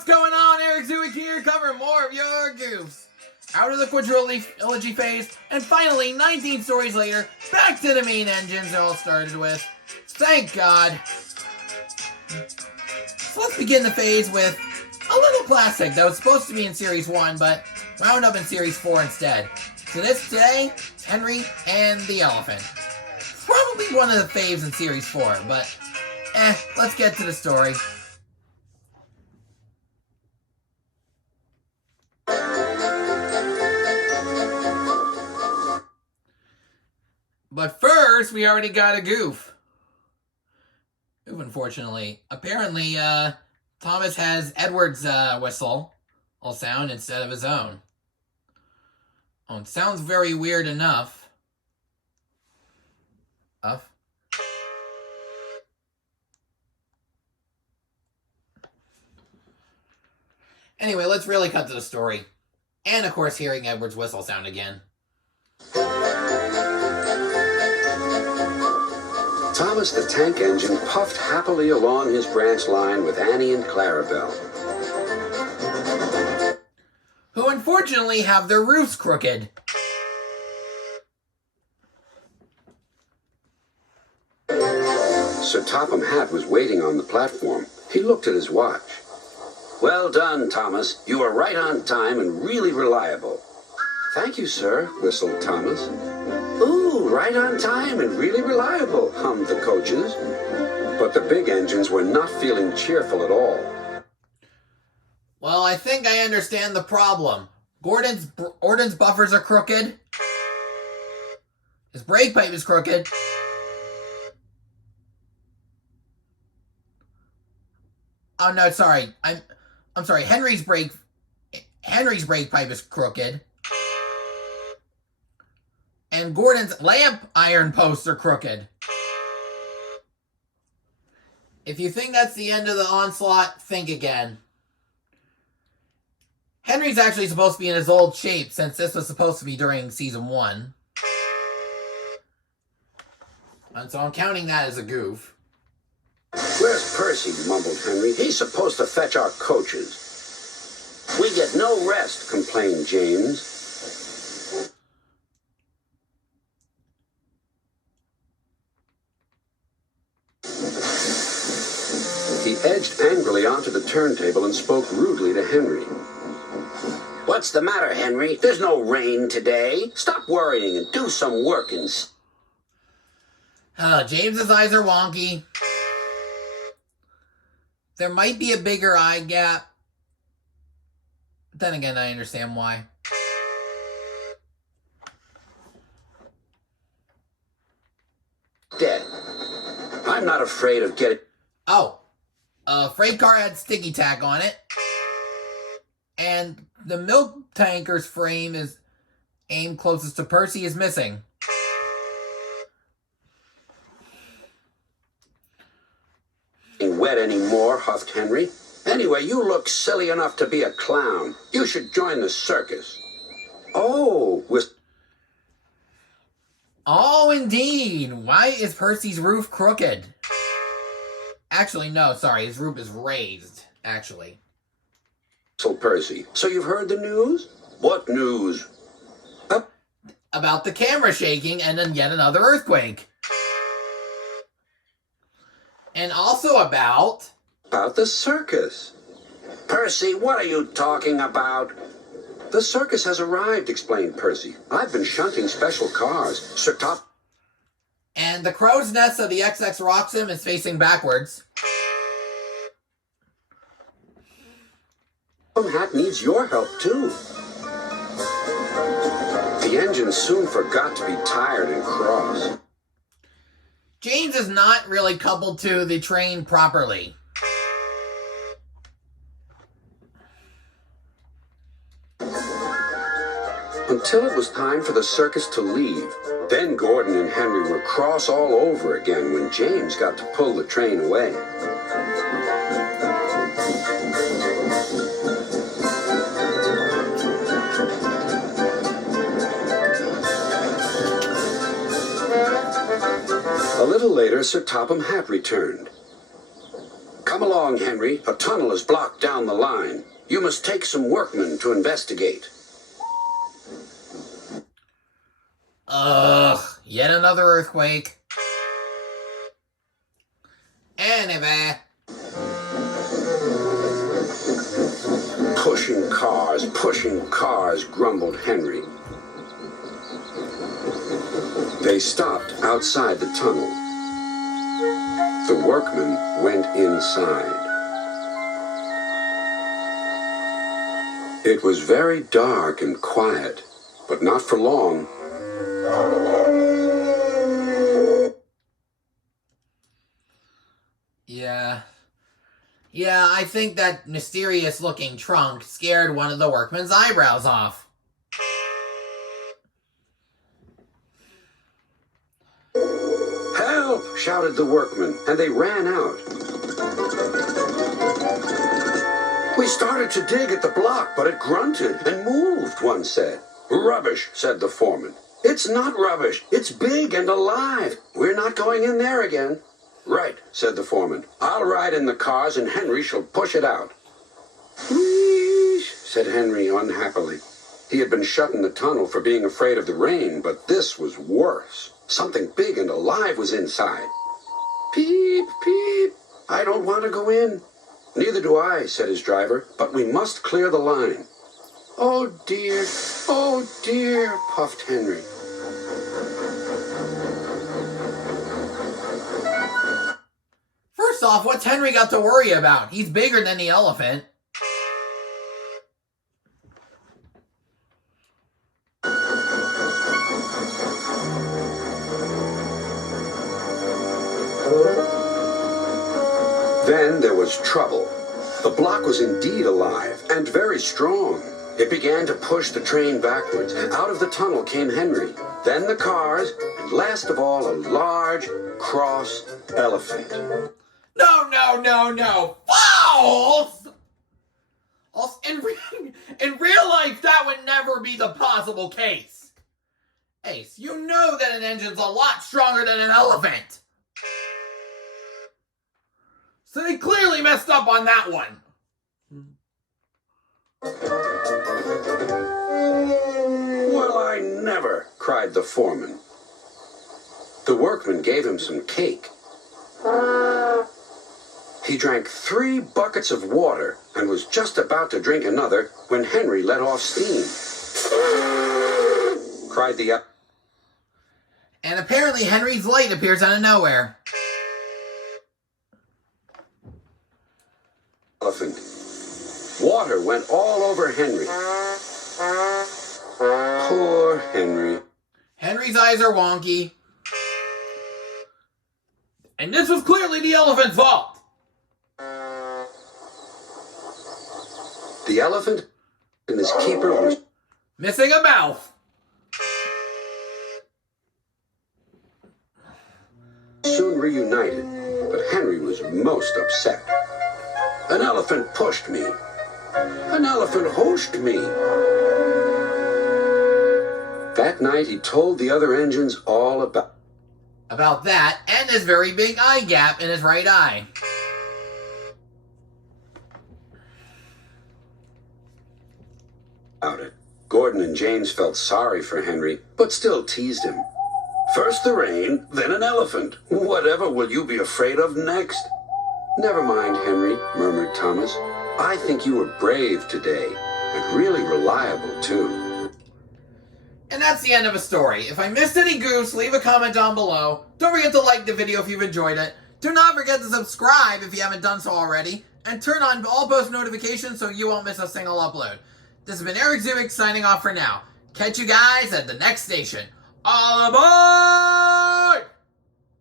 what's going on? Eric Zewick here, covering more of your Goofs. Out of the quadrilogy phase, and finally, 19 stories later, back to the main engines it all started with. Thank God. So let's begin the phase with a little classic that was supposed to be in Series 1, but wound up in Series 4 instead. So this today, Henry and the Elephant. Probably one of the faves in Series 4, but let's get to the story. But first, we already got a goof. Unfortunately. Apparently, Thomas has Edward's whistle all sound instead of his own. Oh, it sounds very weird enough. Anyway, let's really cut to the story. And, of course, hearing Edward's whistle sound again. Thomas the Tank Engine puffed happily along his branch line with Annie and Clarabelle, who unfortunately have their roofs crooked. Sir Topham Hatt was waiting on the platform. He looked at his watch. "Well done, Thomas. You are right on time and really reliable." "Thank you, sir," whistled Thomas. "Ooh, right on time and really reliable," hummed the coaches. But the big engines were not feeling cheerful at all. Well, I think I understand the problem. Gordon's buffers are crooked. His brake pipe is crooked. Oh no, sorry. I'm sorry. Henry's brake pipe is crooked. And Gordon's lamp iron posts are crooked. If you think that's the end of the onslaught, think again. Henry's actually supposed to be in his old shape, since this was supposed to be during Season 1. And so I'm counting that as a goof. "Where's Percy?" mumbled Henry. "He's supposed to fetch our coaches." "We get no rest," complained James. He edged angrily onto the turntable and spoke rudely to Henry. "What's the matter, Henry? There's no rain today. Stop worrying and do some work and..." James's eyes are wonky. There might be a bigger eye gap. Then again, I understand why. "Dead. I'm not afraid of getting..." Oh. Freight car had sticky tack on it. And the milk tanker's frame is aimed closest to Percy is missing. "Wet anymore," huffed Henry. "Anyway, you look silly enough to be a clown. You should join the circus." "Oh, Oh, indeed. Why is Percy's roof crooked? Actually, no, sorry. His roof is raised, actually. whistled Percy. "So you've heard the news?" "What news?" About the camera shaking and then yet another earthquake. And also about "About the circus." "Percy, what are you talking about?" "The circus has arrived," explained Percy. "I've been shunting special cars. Sir Topham And the crow's nest of the XX Roxham is facing backwards. Hatt needs your help, too." The engine soon forgot to be tired and cross. James is not really coupled to the train properly. Until it was time for the circus to leave. Then Gordon and Henry were cross all over again when James got to pull the train away. A little later, Sir Topham Hatt returned. "Come along. along, Henry. A tunnel is blocked down the line. You must take some workmen to investigate. Ugh, yet another earthquake. Anyway. Pushing cars, grumbled Henry. They stopped outside the tunnel. The workmen went inside. It was very dark and quiet, but not for long. Yeah, I think that mysterious-looking trunk scared one of the workmen's eyebrows off. "Help!" shouted the workmen, and they ran out. "We started to dig at the block, but it grunted and moved," one said. "Rubbish," said the foreman. "It's not rubbish. It's big and alive. We're not going in there again." "Right," said the foreman. "I'll ride in the cars and Henry shall push it out." "Wheesh," said Henry unhappily. He had been shut in the tunnel for being afraid of the rain, but this was worse. Something big and alive was inside. "Peep, peep. I don't want to go in." "Neither do I," said his driver, "but we must clear the line." Oh, dear, puffed Henry. First off, what's Henry got to worry about? He's bigger than the elephant. Then there was trouble. The block was indeed alive and very strong. It began to push the train backwards, and out of the tunnel came Henry. Then the cars, and last of all, a large, cross elephant. No. False! In real life, that would never be the possible case. Ace, you know that an engine's a lot stronger than an elephant. So they clearly messed up on that one. "Well, I never," cried the foreman. The workman gave him some cake. He drank 3 buckets of water and was just about to drink another when Henry let off steam. Cried the And apparently Henry's light appears out of nowhere. elephant. Water went all over Henry. Poor Henry. Henry's eyes are wonky. And this was clearly the elephant's fault. The elephant and his keeper were Missing a mouth. soon reunited, but Henry was most upset. "An elephant pushed me. An elephant hoshed me." That night he told the other engines all About that and his very big eye gap in his right eye. about it. Gordon and James felt sorry for Henry, but still teased him. "First the rain, then an elephant. Whatever will you be afraid of next?" "Never mind, Henry," murmured Thomas. "I think you were brave today, and really reliable, too." And that's the end of a story. If I missed any goofs, leave a comment down below. Don't forget to like the video if you've enjoyed it. Do not forget to subscribe if you haven't done so already. And turn on all post notifications so you won't miss a single upload. This has been Eric Zubik signing off for now. Catch you guys at the next station. All aboard!